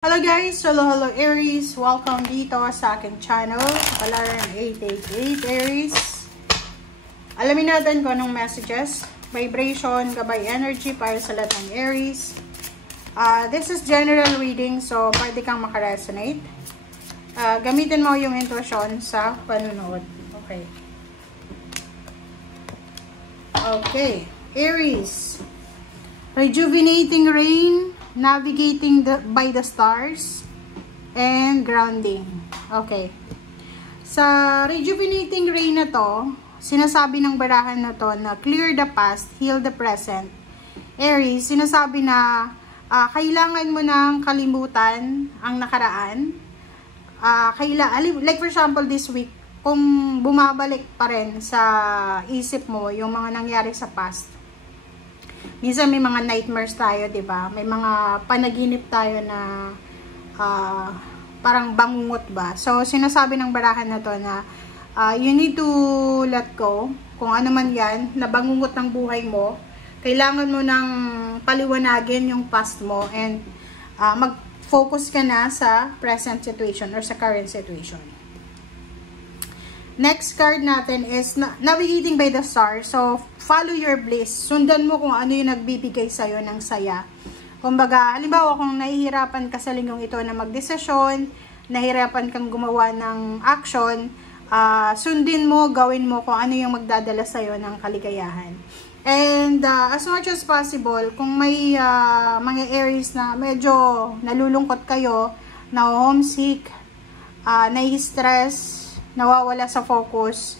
Hello guys! Hello Aries! Welcome dito sa aking channel, Palaran 888 Aries. Alamin natin kung anong messages, vibration, gabay energy para sa lahat ng Aries. This is general reading, so pwede kang makaresonate. Gamitin mo yung intuition sa panunood. Okay. Aries. Rejuvenating rain. Navigating by the stars and grounding. Okay. Sa rejuvenating rain na to, sinasabi ng barahan na to na clear the past, heal the present. Aries, sinasabi na kailangan mo nang kalimutan ang nakaraan. Like for example this week, kung bumabalik pa rin sa isip mo yung mga nangyari sa past, minsan may mga nightmares tayo, 'di ba? May mga panaginip tayo na parang bangungot ba. So sinasabi ng barahan na 'to na you need to let go kung ano man 'yan na bangungot ng buhay mo. Kailangan mo nang paliwanagin yung past mo and mag-focus ka na sa present situation or sa current situation. Next card natin is Navigating by the Stars. So, follow your bliss. Sundan mo kung ano yung nagbibigay sa'yo ng saya. Kumbaga, halimbawa kung nahihirapan ka sa linggong ito na magdesisyon, nahihirapan kang gumawa ng action, sundin mo, gawin mo kung ano yung magdadala sa'yo ng kaligayahan. And as much as possible, kung may mga Aries na medyo nalulungkot kayo, na homesick, nai-stress, nawawala sa focus,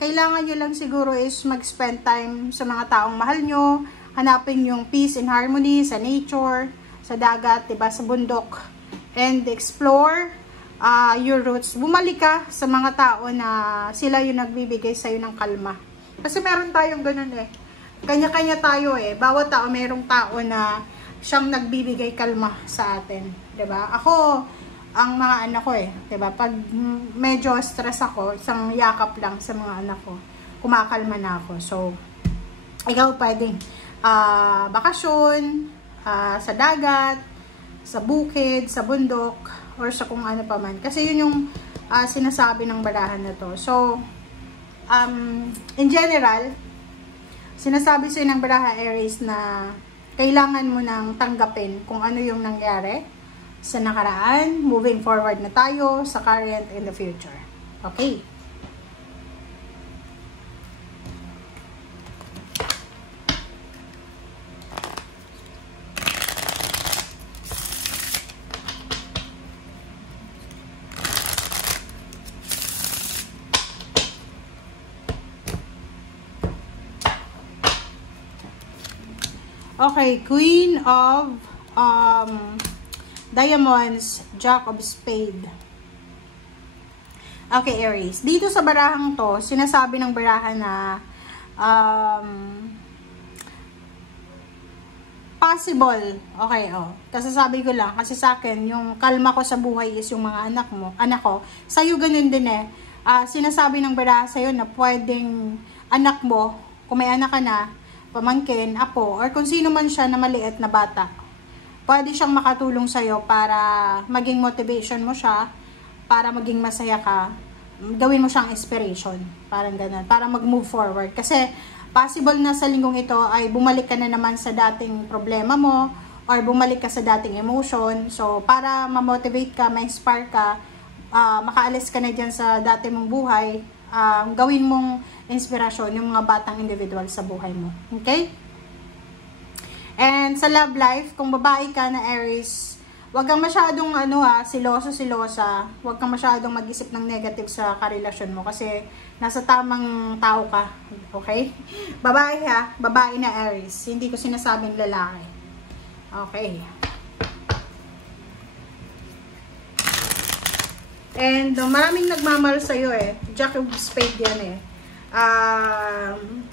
kailangan nyo lang siguro is mag-spend time sa mga taong mahal nyo, hanapin yung peace and harmony sa nature, sa dagat, diba, sa bundok, and explore your roots. Bumalik ka sa mga tao na sila yung nagbibigay sa'yo ng kalma. Kasi meron tayong ganun kanya-kanya tayo bawat tao merong tao na siyang nagbibigay kalma sa atin, diba? Ako, ang mga anak ko diba? Pag medyo stress ako, isang yakap lang sa mga anak ko, kumakalma na ako. So, ikaw pwedeng bakasyon, sa dagat, sa bukid, sa bundok, or sa kung ano pa man. Kasi yun yung sinasabi ng barahan na to. So, in general, sinasabi sa'yo ng baraha Aries na kailangan mo nang tanggapin kung ano yung nangyari sa nakaraan, moving forward na tayo sa current and the future. Okay. Okay, Queen of Diamonds, Jack of Spade. Okay, Aries. Dito sa barahang to, sinasabi ng barahan na possible. Okay, kasi sabi ko lang, kasi sa akin, yung kalma ko sa buhay is yung mga anak ko. Sa'yo ganun din sinasabi ng baraha sa'yo na pwedeng anak mo, kung may anak ka na, pamangkin, apo, or kung sino man siya na maliit na bata, pwede siyang makatulong sa'yo para maging motivation mo siya, para maging masaya ka, gawin mo siyang inspiration, parang ganun, para mag-move forward. Kasi possible na sa linggong ito ay bumalik ka na naman sa dating problema mo, or bumalik ka sa dating emotion. So, para ma-motivate ka, ma-inspire ka, makaalis ka na dyan sa dati mong buhay, gawin mong inspirasyon yung mga batang individual sa buhay mo. Okay? And sa love life, kung babae ka na Aries, huwag kang masyadong silosa. Huwag kang masyadong mag-isip ng negative sa karelasyon mo kasi nasa tamang tao ka. Okay? Babae babae na Aries. Hindi ko sinasabing lalaki. Okay. And maraming nagmamahal sa'yo Jack of Spade yan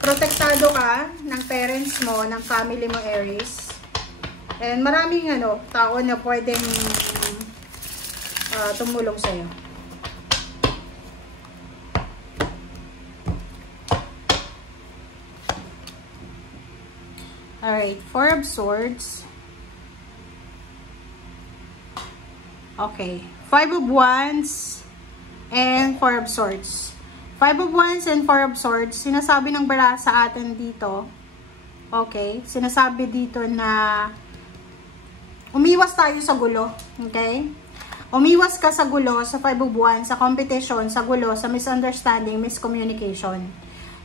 protektado ka ng parents mo, ng family mo Aries. And maraming tao na pwedeng tumulong sa'yo. Alright, Four of Swords. Okay. 5 of Wands and 4 of Swords. 5 of Wands and 4 of Swords, sinasabi ng baraha sa atin dito, okay, sinasabi dito na umiwas tayo sa gulo, okay? Umiwas ka sa gulo, sa 5 of Wands, sa competition, sa gulo, sa misunderstanding, miscommunication.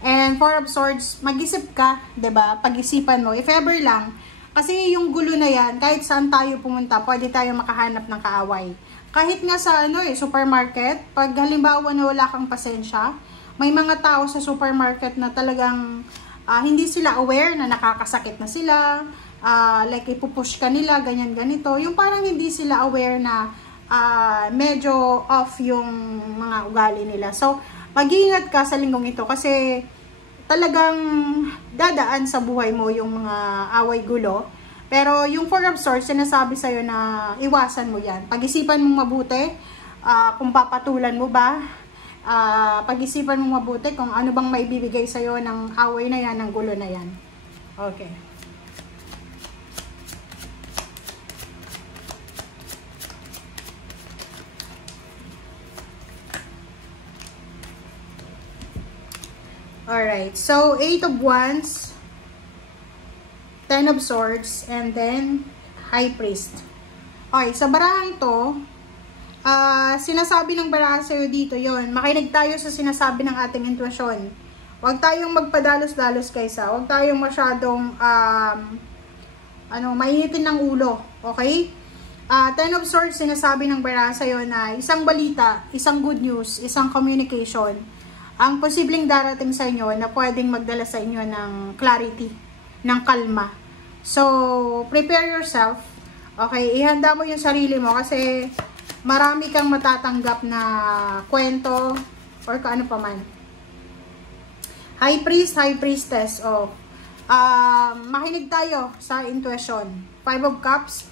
And 4 of Swords, mag-isip ka, 'di ba? Pag-isipan mo, if ever lang, kasi yung gulo na yan, kahit saan tayo pumunta, pwede tayo makahanap ng kaaway. Kahit nga sa supermarket, pag halimbawa na wala kang pasensya, may mga tao sa supermarket na talagang hindi sila aware na nakakasakit na sila, like ipupush ka nila, ganyan ganito. Yung parang hindi sila aware na medyo off yung mga ugali nila. So, mag-iingat ka sa linggong ito kasi talagang dadaan sa buhay mo yung mga away gulo. Pero yung 4 of Swords, sinasabi sa'yo na iwasan mo yan. Pag-isipan mo mabuti kung papatulan mo ba. Pag-isipan mo mabuti kung ano bang maibibigay sa'yo ng away na yan, ng gulo na yan. Okay. Alright, so 8 of Wands, 10 of Swords, and then High Priest. Okay, sa barahang to, sinasabi ng baraha sa'yo dito yon, makinig tayo sa sinasabi ng ating intuition. Huwag tayong magpadalos-dalos kaysa, huwag tayong masyadong mainitin ng ulo, okay? 10 of Swords, sinasabi ng baraha sa'yo na isang balita, isang good news, isang communication, ang posibleng darating sa inyo na pwedeng magdala sa inyo ng clarity, ng kalma. So, prepare yourself. Okay, ihanda mo yung sarili mo kasi marami kang matatanggap na kwento or kaano pa man. High Priest, High Priestess. Makinig tayo sa intuition. 5 of Cups.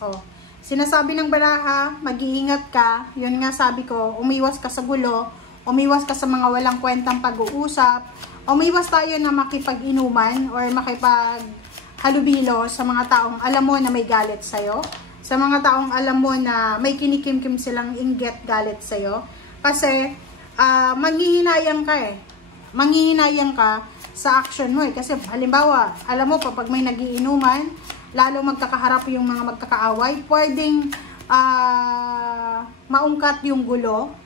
Sinasabi ng baraha, mag-iingat ka. Yun nga sabi ko, umiwas ka sa gulo. Umiwas ka sa mga walang kwentang pag-uusap. Umiwas tayo na makipag-inuman or makipag-halubilo sa mga taong alam mo na may galit sa'yo. Sa mga taong alam mo na may kinikim-kim silang inggit galit sa'yo. Kasi, manghihinayang ka eh. Manghihinayang ka sa action mo eh. Kasi, halimbawa, alam mo pa, pag may nagiinuman, lalo magkakaharap yung mga magkakaaway, pwedeng maungkat yung gulo.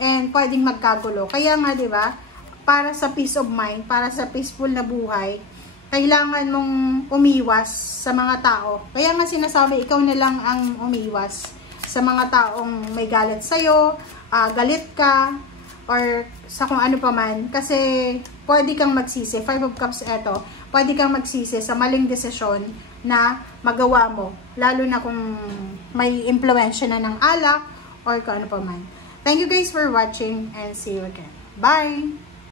And pwedeng magkagulo. Kaya nga, 'di ba? Para sa peace of mind, para sa peaceful na buhay, kailangan mong umiwas sa mga tao. Kaya nga sinasabi, ikaw na lang ang umiwas sa mga taong may galit sa iyo, galit ka or sa kung ano pa man kasi pwede kang magsisi. 5 of Cups eto. Pwede kang magsisi sa maling desisyon na magawa mo, lalo na kung may impluwensya na ng alak or kung ano pa man. Thank you guys for watching and see you again. Bye!